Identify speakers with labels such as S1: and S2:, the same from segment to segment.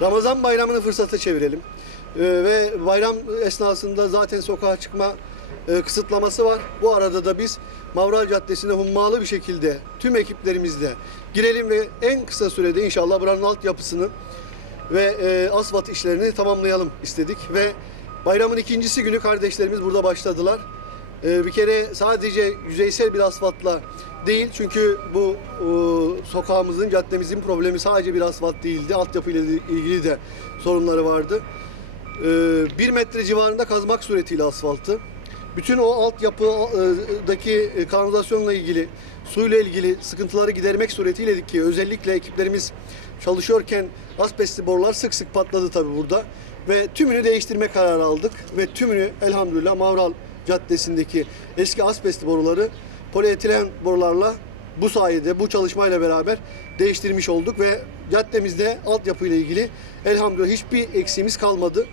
S1: Ramazan bayramını fırsata çevirelim. Ee, ve bayram esnasında zaten sokağa çıkma e, kısıtlaması var. Bu arada da biz Mavral Caddesi'ne hummalı bir şekilde tüm ekiplerimizle girelim ve en kısa sürede inşallah buranın altyapısını ve e, asfalt işlerini tamamlayalım istedik ve bayramın ikincisi günü kardeşlerimiz burada başladılar. E, bir kere sadece yüzeysel bir asfaltla değil çünkü bu e, sokağımızın, caddemizin problemi sadece bir asfalt değildi. Altyapıyla ilgili de sorunları vardı. E, bir metre civarında kazmak suretiyle asfaltı. Bütün o altyapıdaki e, kanalizasyonla ilgili, suyla ilgili sıkıntıları gidermek suretiyle ki özellikle ekiplerimiz çalışıyorken asbestli borular sık sık patladı tabii burada. Ve tümünü değiştirme kararı aldık ve tümünü elhamdülillah Mavral Caddesi'ndeki eski asbestli boruları polietilen borularla bu sayede bu çalışmayla beraber değiştirmiş olduk ve caddemizde altyapıyla ilgili elhamdülillah hiçbir eksiğimiz kalmadı.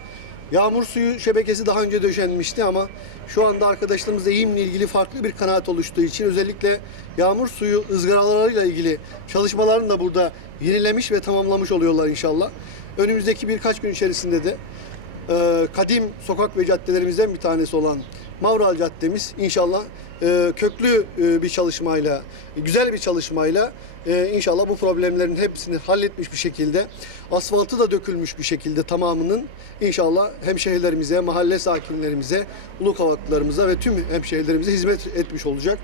S1: Yağmur suyu şebekesi daha önce döşenmişti ama şu anda arkadaşlarımızla eğimle ilgili farklı bir kanaat oluştuğu için özellikle yağmur suyu ızgaralarıyla ilgili çalışmalarını da burada yenilemiş ve tamamlamış oluyorlar inşallah. Önümüzdeki birkaç gün içerisinde de e, kadim sokak ve caddelerimizden bir tanesi olan Mavral Caddemiz inşallah e, köklü e, bir çalışmayla, güzel bir çalışmayla e, inşallah bu problemlerin hepsini halletmiş bir şekilde, asfaltı da dökülmüş bir şekilde tamamının inşallah hemşehrilerimize, mahalle sakinlerimize, ulu kavaklarımıza ve tüm hemşehrilerimize hizmet etmiş olacak.